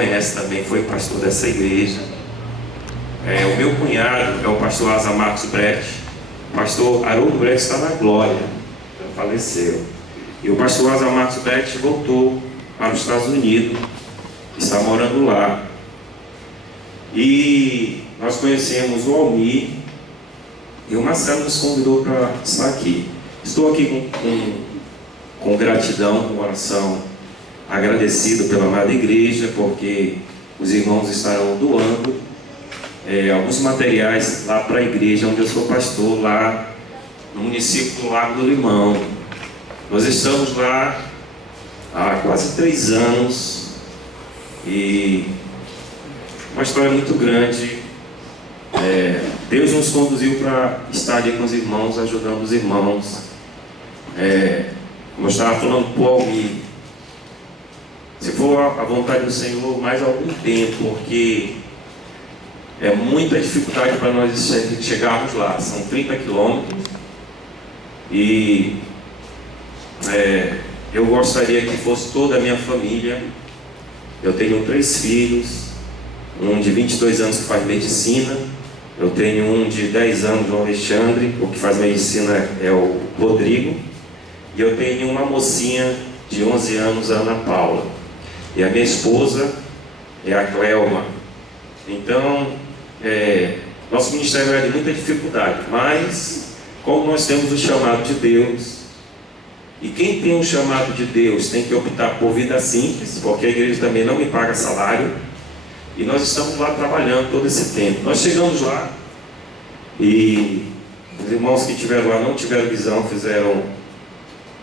conhece também, foi pastor dessa igreja. O meu cunhado é o pastor Asa Marcos Brecht. O pastor Haroldo Brecht está na glória, já faleceu. E o pastor Asa Marcos Brecht voltou para os Estados Unidos, está morando lá. E nós conhecemos o Almir, e o Marcelo nos convidou para estar aqui. Estou aqui com gratidão, com coração agradecido pela amada igreja, porque os irmãos estarão doando alguns materiais lá para a igreja onde eu sou pastor, lá no município do Lago do Limão. Nós estamos lá há quase 3 anos e uma história muito grande. Deus nos conduziu para estar ali com os irmãos, ajudando os irmãos. Como eu estava falando para o Almir, se for a vontade do Senhor, mais algum tempo, porque é muita dificuldade para nós chegarmos lá. São 30 quilômetros e eu gostaria que fosse toda a minha família. Eu tenho 3 filhos, um de 22 anos que faz medicina, eu tenho um de 10 anos, João Alexandre, o que faz medicina é o Rodrigo, e eu tenho uma mocinha de 11 anos, a Ana Paula, e a minha esposa é a Clelma. Então, nosso ministério é de muita dificuldade, mas como nós temos o chamado de Deus, e quem tem o chamado de Deus tem que optar por vida simples, porque a igreja também não me paga salário, e nós estamos lá trabalhando todo esse tempo. Nós chegamos lá e os irmãos que estiveram lá não tiveram visão, fizeram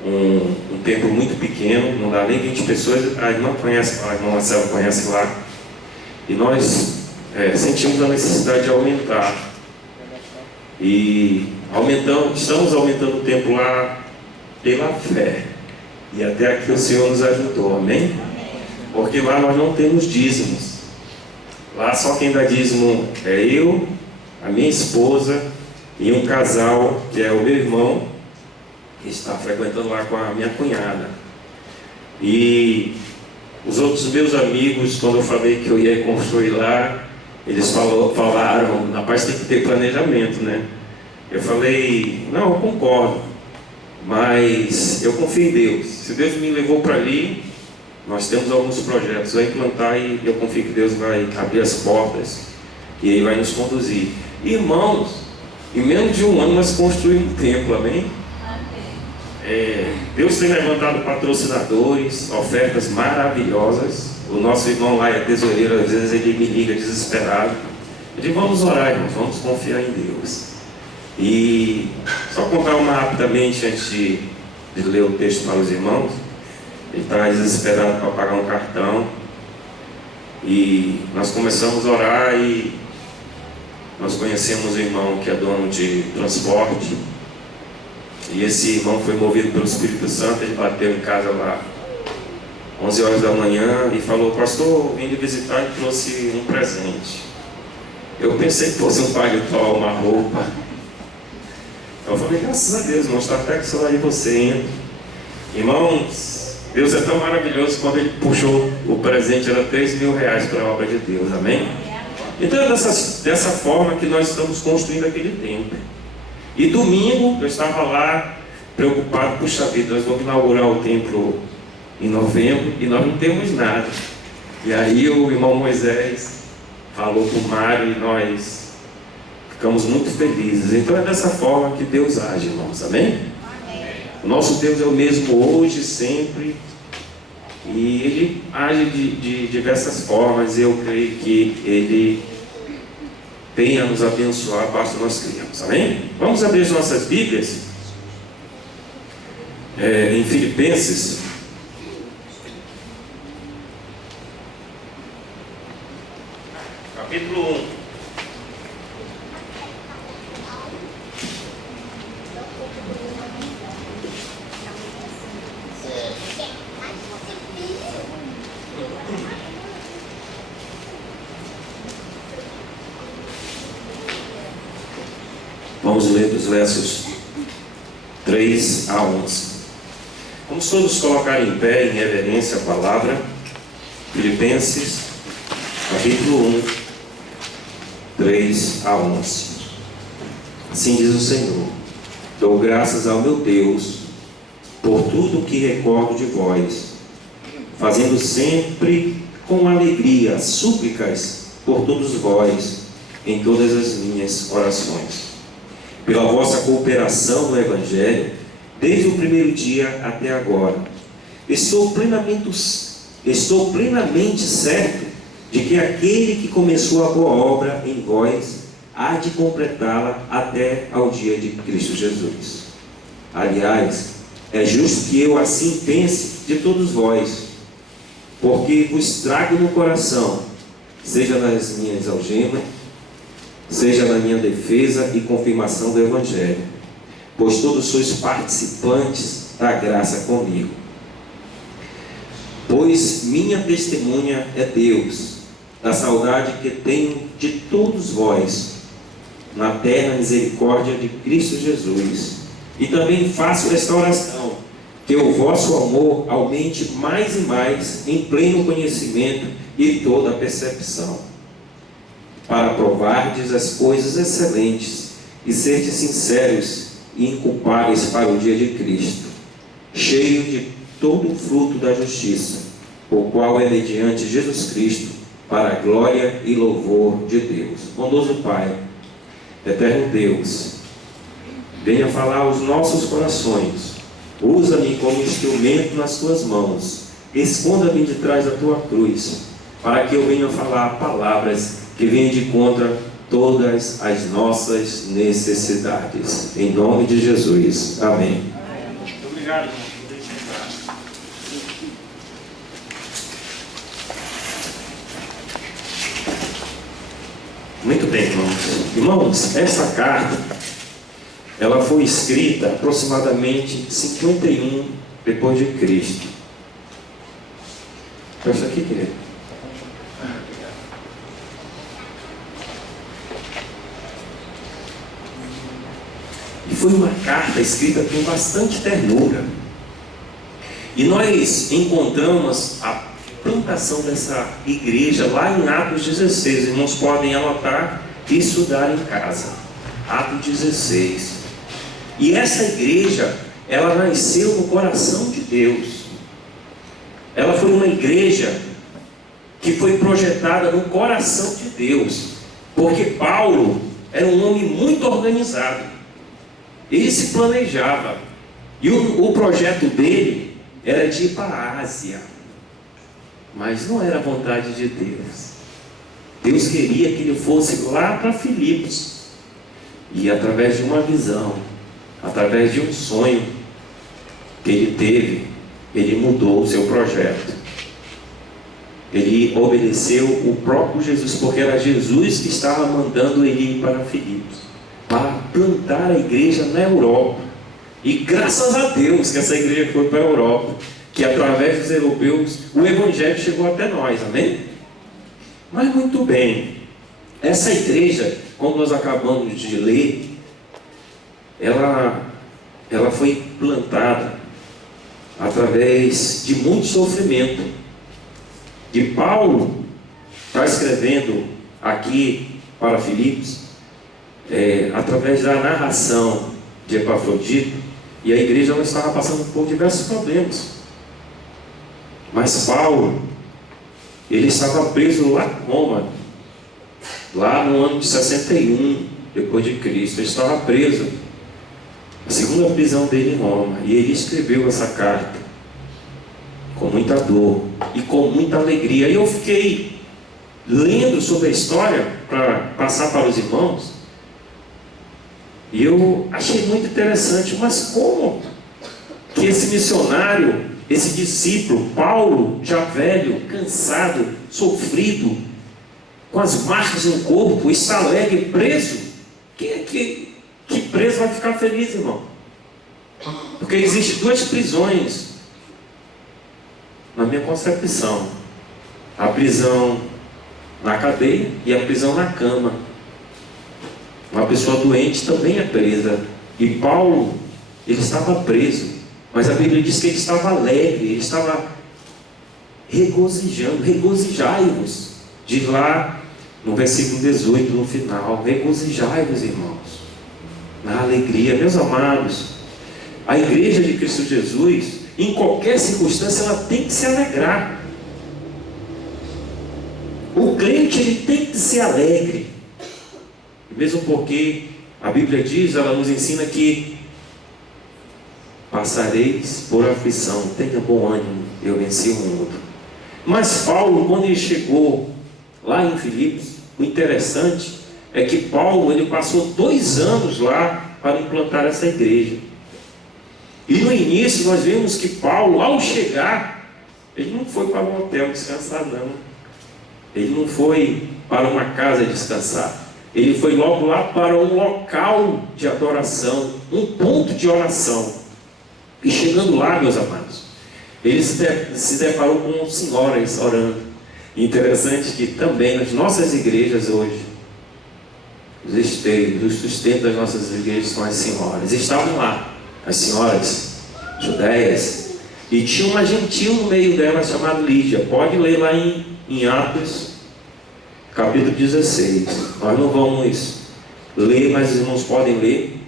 um templo muito pequeno, não dá nem 20 pessoas. A irmã Marcela conhece lá, e nós sentimos a necessidade de aumentar, e estamos aumentando o templo lá pela fé, e até aqui o Senhor nos ajudou, amém? Porque lá nós não temos dízimos, lá só quem dá dízimo é eu, a minha esposa e um casal que é o meu irmão, que está frequentando lá com a minha cunhada. E os outros meus amigos, quando eu falei que eu ia construir lá, eles falaram, rapaz, tem que ter planejamento, né? Eu falei, não, eu concordo, mas eu confio em Deus. Se Deus me levou para ali, nós temos alguns projetos a implantar, e eu confio que Deus vai abrir as portas e Ele vai nos conduzir. Irmãos, em menos de 1 ano nós construímos um templo, amém? Deus tem levantado patrocinadores, ofertas maravilhosas. O nosso irmão lá é tesoureiro, às vezes ele me liga desesperado. Eu digo, vamos orar, irmãos, vamos confiar em Deus. E só contar uma rapidamente antes de ler o texto para os irmãos. Ele está desesperado para pagar um cartão, e nós começamos a orar, e nós conhecemos um irmão que é dono de transporte, e esse irmão foi movido pelo Espírito Santo. Ele bateu em casa lá 11 horas da manhã e falou, pastor, vim lhe visitar e trouxe um presente. Eu pensei que fosse um paletó, uma roupa. Eu falei, graças a Deus, irmão, está até que o celular de você entra. Irmãos, Deus é tão maravilhoso. Quando ele puxou o presente, era R$3.000 para a obra de Deus, amém? Então é dessa forma que nós estamos construindo aquele templo. E domingo eu estava lá preocupado, puxa vida, nós vamos inaugurar o templo em novembro e nós não temos nada. E aí o irmão Moisés falou com o Mário e nós ficamos muito felizes. Então é dessa forma que Deus age, irmãos, amém? O nosso Deus é o mesmo hoje, sempre, e Ele age de diversas formas. Eu creio que Ele venha nos abençoar, basta nós crermos, amém? Vamos abrir as nossas Bíblias em Filipenses, capítulo 1. Vamos ler dos versos 3 a 11. Vamos todos colocar em pé, em reverência, a palavra. Filipenses, capítulo 1, 3 a 11. Assim diz o Senhor: dou graças ao meu Deus por tudo que recordo de vós, fazendo sempre com alegria súplicas por todos vós em todas as minhas orações, pela vossa cooperação no Evangelho, desde o primeiro dia até agora. Estou plenamente certo de que aquele que começou a boa obra em vós há de completá-la até ao dia de Cristo Jesus. Aliás, é justo que eu assim pense de todos vós, porque vos trago no coração, seja nas minhas algemas, seja na minha defesa e confirmação do Evangelho, pois todos sois participantes da graça comigo. Pois minha testemunha é Deus, da saudade que tenho de todos vós, na terna misericórdia de Cristo Jesus. E também faço esta oração, que o vosso amor aumente mais e mais em pleno conhecimento e toda a percepção, para provardes as coisas excelentes e serdes sinceros e inculpáveis para o dia de Cristo, cheio de todo o fruto da justiça, o qual é mediante Jesus Cristo, para a glória e louvor de Deus. Bondoso Pai, eterno Deus, venha falar aos nossos corações. Usa-me como instrumento nas tuas mãos. Esconda-me de trás da tua cruz, para que eu venha falar palavras que venham de contra todas as nossas necessidades. Em nome de Jesus. Amém. Muito obrigado, irmão. Muito bem, irmãos. Irmãos, essa carta, ela foi escrita aproximadamente 51 depois de Cristo. Presta aqui, querido. E foi uma carta escrita com bastante ternura. E nós encontramos a plantação dessa igreja lá em Atos 16. Os irmãos podem anotar e estudar em casa. Atos 16. E essa igreja, ela nasceu no coração de Deus. Ela foi uma igreja que foi projetada no coração de Deus, porque Paulo era um homem muito organizado. Ele se planejava. E o projeto dele era de ir para a Ásia. Mas não era a vontade de Deus. Deus queria que ele fosse lá para Filipos. E através de uma visão, através de um sonho que ele teve, ele mudou o seu projeto. Ele obedeceu o próprio Jesus, porque era Jesus que estava mandando ele ir para Filipos, para plantar a igreja na Europa. E graças a Deus que essa igreja foi para a Europa, que através dos europeus o Evangelho chegou até nós, amém? Mas muito bem, essa igreja, como nós acabamos de ler, ela foi plantada através de muito sofrimento. E Paulo está escrevendo aqui para Filipos, através da narração de Epafrodito, e a igreja não estava passando por diversos problemas. Mas Paulo, ele estava preso lá em Roma, lá no ano de 61 depois de Cristo. Ele estava preso, a segunda prisão dele em Roma, e ele escreveu essa carta com muita dor e com muita alegria. E eu fiquei lendo sobre a história para passar para os irmãos, e eu achei muito interessante. Mas como que esse missionário, esse discípulo, Paulo, já velho, cansado, sofrido, com as marcas no corpo, está alegre, preso? Que preso vai ficar feliz, irmão? Porque existem duas prisões, na minha concepção: a prisão na cadeia e a prisão na cama. Uma pessoa doente também é presa. E Paulo, ele estava preso, mas a Bíblia diz que ele estava alegre, ele estava regozijando. Regozijai-vos. Diz lá no versículo 18, no final: regozijai-vos, irmãos, na alegria. Meus amados, a igreja de Cristo Jesus, em qualquer circunstância, ela tem que se alegrar. O crente, ele tem que ser alegre, mesmo porque a Bíblia diz, ela nos ensina que passareis por aflição, tenha bom ânimo, eu venci o mundo. Mas Paulo, quando ele chegou lá em Filipos, o interessante é que Paulo, ele passou 2 anos lá para implantar essa igreja. E no início nós vemos que Paulo, ao chegar, ele não foi para um hotel descansar, não. Ele não foi para uma casa descansar. Ele foi logo lá para um local de adoração, um ponto de oração. E chegando lá, meus amados, ele se deparou com senhoras orando. E interessante que também nas nossas igrejas hoje, os esteios, os sustentos das nossas igrejas são as senhoras. Estavam lá, as senhoras judeias, e tinha uma gentil no meio delas chamada Lídia. Pode ler lá em Atos, capítulo 16. Nós não vamos ler, mas os irmãos podem ler.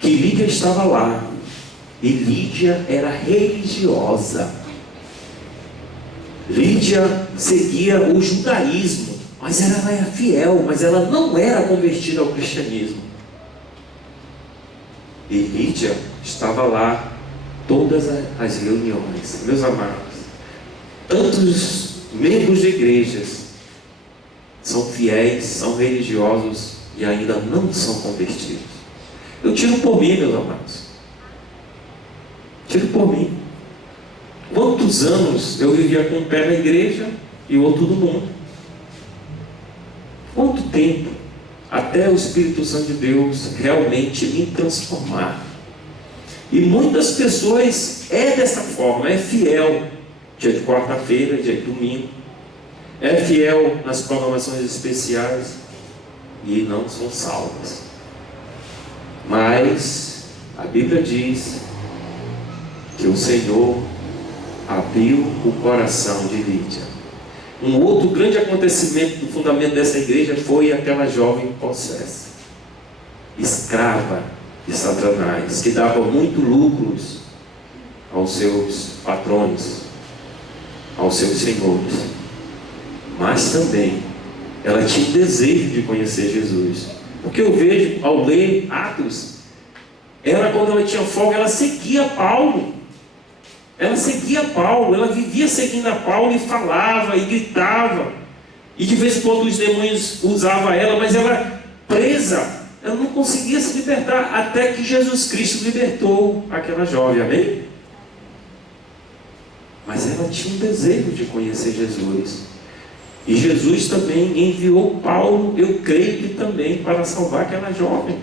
Que Lídia estava lá. E Lídia era religiosa. Lídia seguia o judaísmo, mas ela era fiel, mas ela não era convertida ao cristianismo. E Lídia estava lá todas as reuniões. Meus amados, tantos membros de igrejas são fiéis, são religiosos e ainda não são convertidos. Eu tiro por mim, meus amados. Tiro por mim. Quantos anos eu vivia com um pé na igreja e outro no mundo? Quanto tempo até o Espírito Santo de Deus realmente me transformar? E muitas pessoas é dessa forma, é fiel dia de quarta-feira, dia de domingo, é fiel nas programações especiais e não são salvas. Mas a Bíblia diz que o Senhor abriu o coração de Lídia. Um outro grande acontecimento do fundamento dessa igreja foi aquela jovem possessa, escrava de Satanás, que dava muito lucros aos seus patrões, aos seus senhores. Mas também ela tinha um desejo de conhecer Jesus. Porque eu vejo, ao ler Atos, ela, quando ela tinha folga, ela seguia Paulo. Ela seguia Paulo, ela vivia seguindo a Paulo e falava e gritava. E de vez em quando os demônios usavam ela, mas ela presa, ela não conseguia se libertar, até que Jesus Cristo libertou aquela jovem, amém? Mas ela tinha um desejo de conhecer Jesus. E Jesus também enviou Paulo, eu creio que também, para salvar aquela jovem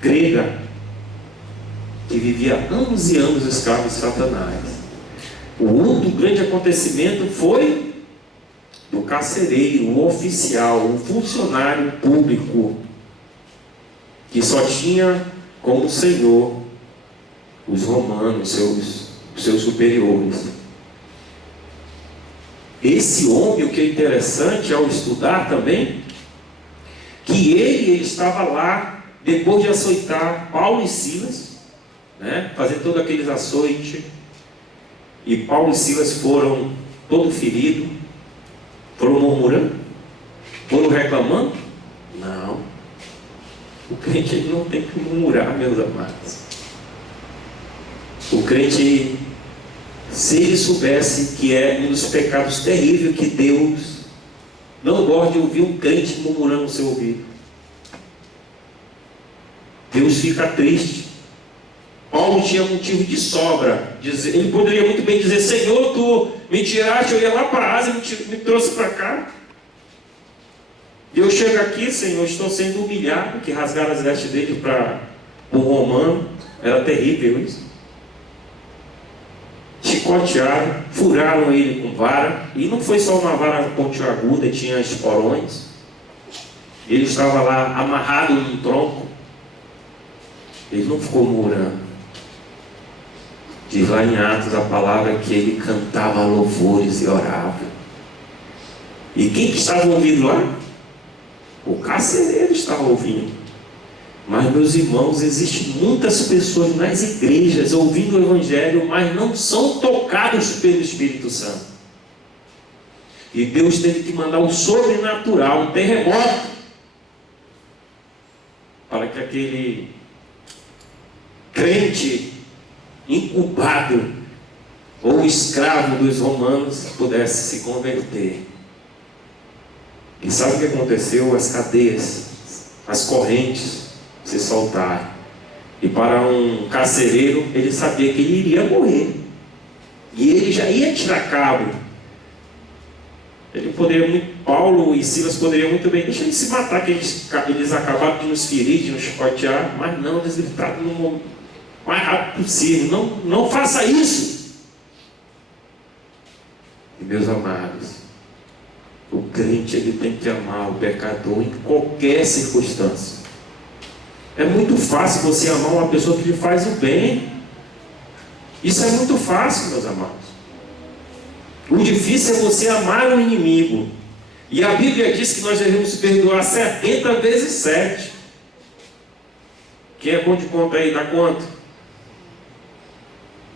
grega, que vivia anos e anos escrava de Satanás. O outro grande acontecimento foi do carcereiro, o oficial, o funcionário público, que só tinha como senhor os romanos, seus superiores. Esse homem, o que é interessante ao estudar também, que ele estava lá, depois de açoitar Paulo e Silas, fazer todos aqueles açoites, e Paulo e Silas foram todo feridos, foram murmurando, foram reclamando. Não, o crente ele não tem que murmurar, meus amados. O crente, se ele soubesse que é um dos pecados terríveis que Deus não gosta de ouvir um crente murmurando no seu ouvido. Deus fica triste. Paulo tinha motivo de sobra. Ele poderia muito bem dizer: Senhor, tu me tiraste, eu ia lá para a Ásia, me trouxe para cá. E eu chego aqui, Senhor, estou sendo humilhado, que rasgaram as vestes dele para um romano. Era terrível isso. Chicotearam, furaram ele com vara. E não foi só uma vara pontiaguda, tinha esporões. Ele estava lá amarrado num tronco. Ele não ficou murmurando. Diz lá em Atos a palavra que ele cantava louvores e orava. E quem que estava ouvindo lá? O carcereiro estava ouvindo. Mas, meus irmãos, existem muitas pessoas nas igrejas ouvindo o Evangelho, mas não são tocados pelo Espírito Santo. E Deus teve que mandar um sobrenatural, um terremoto, para que aquele crente incubado ou escravo dos romanos pudesse se converter. E sabe o que aconteceu? As cadeias, as correntes se soltaram. E para um carcereiro, ele sabia que ele iria morrer. E ele já ia tirar cabo. Paulo e Silas poderiam muito bem deixar ele se matar, que eles acabaram de nos ferir, de nos chicotear, mas não, eles gritaram no mais rápido possível: não faça isso. E, meus amados, o crente, ele tem que amar o pecador em qualquer circunstância. É muito fácil você amar uma pessoa que lhe faz o bem. Isso é muito fácil, meus amados. O difícil é você amar o inimigo. E a Bíblia diz que nós devemos perdoar 70 vezes 7. Quem é bom de conta aí? Dá quanto?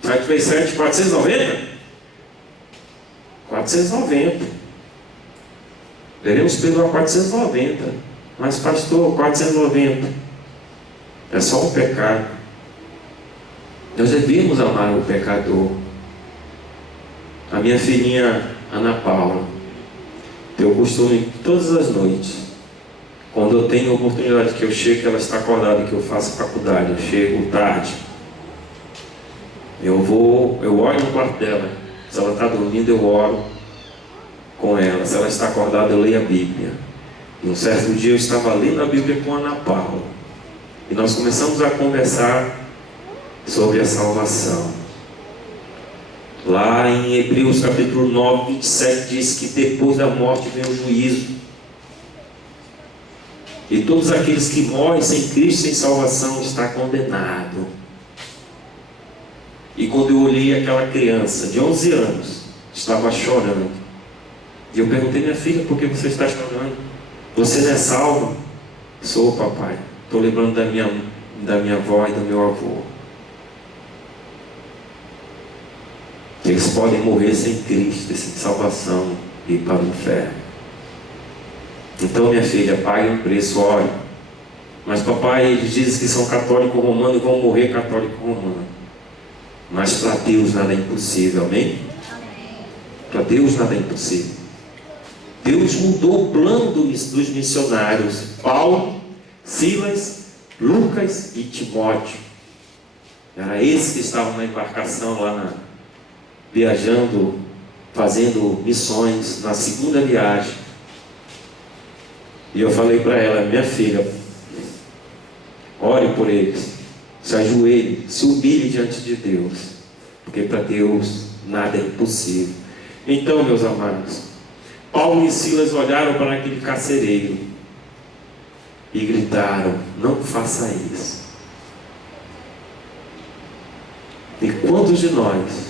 7 vezes 7, 490? 490. Devemos perdoar 490. Mas, pastor, 490 é só um pecado. Nós devemos amar o pecador. A minha filhinha Ana Paula tem o costume, todas as noites, quando eu tenho a oportunidade, que eu chego, que ela está acordada, que eu faço faculdade, eu chego tarde, eu olho no quarto dela. Se ela está dormindo, eu oro com ela. Se ela está acordada, eu leio a Bíblia. E um certo dia eu estava lendo a Bíblia com a Ana Paula, e nós começamos a conversar sobre a salvação. Lá em Hebreus capítulo 9, 27 diz que depois da morte vem o juízo. E todos aqueles que morrem sem Cristo, sem salvação, está condenado. E quando eu olhei aquela criança de 11 anos, estava chorando. E eu perguntei: minha filha, por que você está chorando? Você não é salvo? Sou, papai. Estou lembrando da minha avó e do meu avô. Eles podem morrer sem Cristo, sem salvação, e ir para o inferno. Então, minha filha, pague um preço, ore. Mas, papai, eles dizem que são católicos romanos e vão morrer católico romano. Mas para Deus nada é impossível, amém? Para Deus nada é impossível. Deus mudou o plano dos missionários: Paulo, Silas, Lucas e Timóteo. Era esses que estavam na embarcação lá viajando, fazendo missões na segunda viagem. E eu falei para ela: minha filha, ore por eles, se ajoelhe, se humilhe diante de Deus, porque para Deus nada é impossível. Então, meus amados, Paulo e Silas olharam para aquele carcereiro e gritaram: não faça isso. E quantos de nós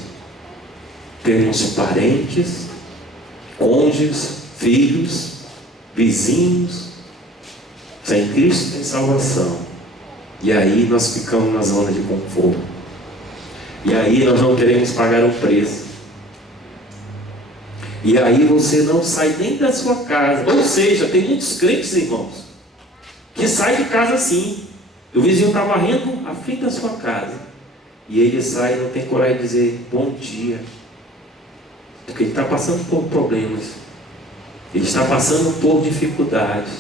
temos parentes, cônjuges, filhos, vizinhos sem Cristo, sem salvação? E aí nós ficamos na zona de conforto. E aí nós não queremos pagar o preço. E aí você não sai nem da sua casa. Ou seja, tem muitos crentes, irmãos, que saem de casa assim. O vizinho está varrendo a frente da sua casa, e ele sai e não tem coragem de dizer bom dia, porque ele está passando por problemas, ele está passando por dificuldades,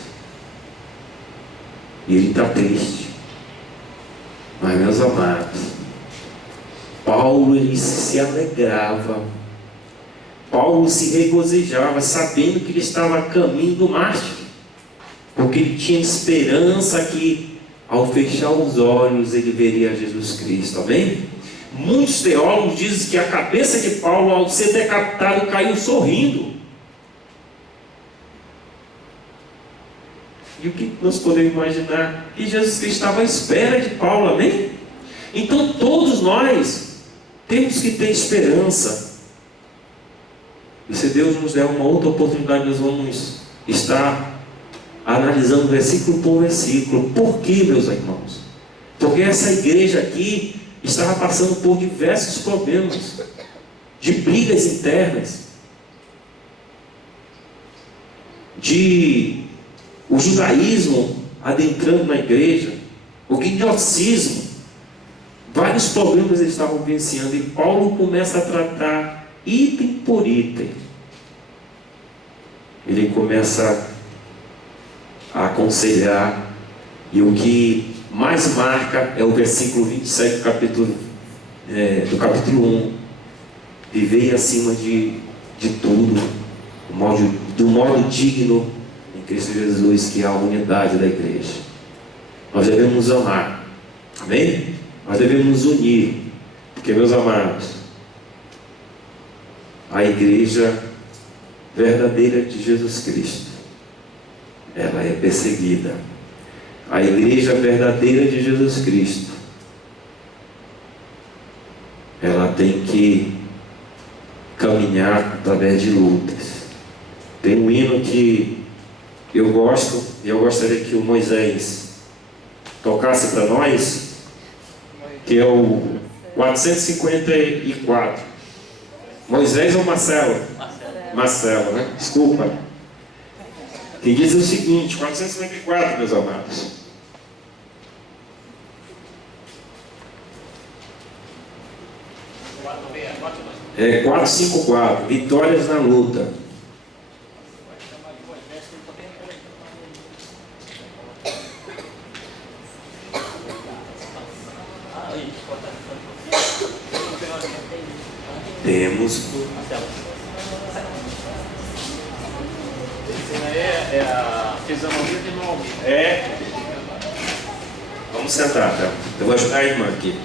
e ele está triste. Mas, meus amados, Paulo, ele se alegrava, Paulo se regozijava, sabendo que ele estava a caminho do mártir, porque ele tinha esperança que, ao fechar os olhos, ele veria Jesus Cristo, amém? Muitos teólogos dizem que a cabeça de Paulo, ao ser decapitado, caiu sorrindo. E o que nós podemos imaginar? Que Jesus Cristo estava à espera de Paulo, amém? Então todos nós temos que ter esperança. E se Deus nos der uma outra oportunidade, nós vamos estar analisando versículo por versículo. Por quê, meus irmãos? Porque essa igreja aqui estava passando por diversos problemas, de brigas internas, de o judaísmo adentrando na igreja, o gnosticismo, vários problemas eles estavam vivenciando, e Paulo começa a tratar item por item. Ele começa a aconselhar, e o que mais marca é o versículo 27 do capítulo 1. Viver acima de tudo, do modo digno em Cristo Jesus, que é a unidade da igreja. Nós devemos nos amar, amém? Nós devemos nos unir, porque, meus amados, a igreja verdadeira de Jesus Cristo, ela é perseguida. A igreja verdadeira de Jesus Cristo, ela tem que caminhar através de lutas. Tem um hino que eu gosto, e eu gostaria que o Moisés tocasse para nós, que é o 454. Moisés ou Marcelo? Marcelo, né? Desculpa. Que diz o seguinte, 454, meus amados. É 454, vitórias na luta. Temos. É a fisionomia de nome. Vamos sentar, tá? Eu vou ajudar a irmã aqui.